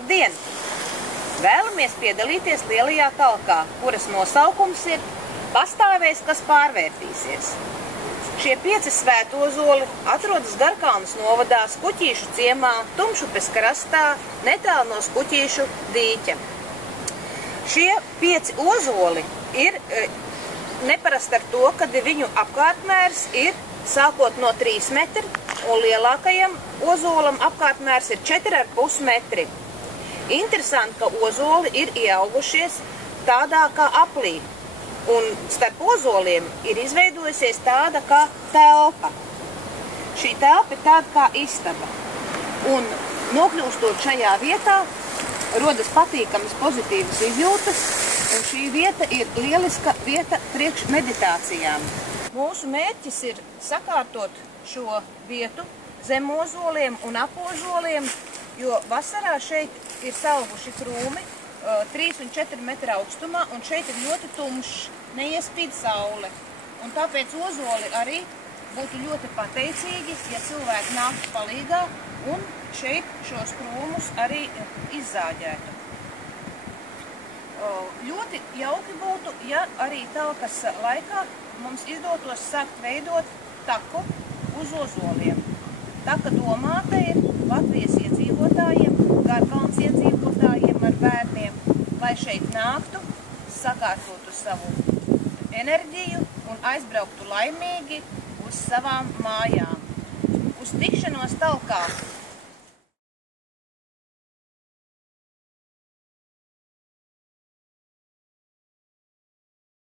Labdien! Vēlamies piedalīties lielajā talkā, kuras nosaukums ir Pastāvēs, kas pārvērtīsies. Šie 5 svētozoli atrodas Garkalnes novadā, Skuķīšu ciemā, Tumšupes krastā, netālu no Skuķīšu dīķa. Šie 5 ozoli ir neparasti ar to, ka viņu apkārtmērs ir sākot no 3 metri, un lielākajam ozolam apkārtmērs ir 4,5 metri. Interesanti, ka ozoli ir ieaugušies tādā kā aplī, un starp ozoliem ir izveidojusies tāda kā telpa. Šī telpa ir tāda kā istaba, un nokļūstot šajā vietā, rodas patīkamas pozitīvas izjūtas, un šī vieta ir lieliska vieta priekš meditācijām. Mūsu mērķis ir sakārtot šo vietu zem ozoliem un ap ozoliem, jo vasarā šeit ir salguši krūmi 3 un 4 metru augstumā, un šeit ir ļoti tumšs, neiespīd saule. Un tāpēc ozoli arī būtu ļoti pateicīgi, ja cilvēki nāktu palīgā un šeit šos krūmus arī izzāģētu. Ļoti jauki būtu, ja arī talkas laikā mums izdotos sākt veidot taku uz ozoliem. Taka domāta ir Latvijas iedzīvotājiem, Garkalnes iedzīvotājiem ar bērniem, lai šeit nāktu, sakārtotu savu enerģiju un aizbrauktu laimīgi uz savām mājām. Uz tikšanos talkā!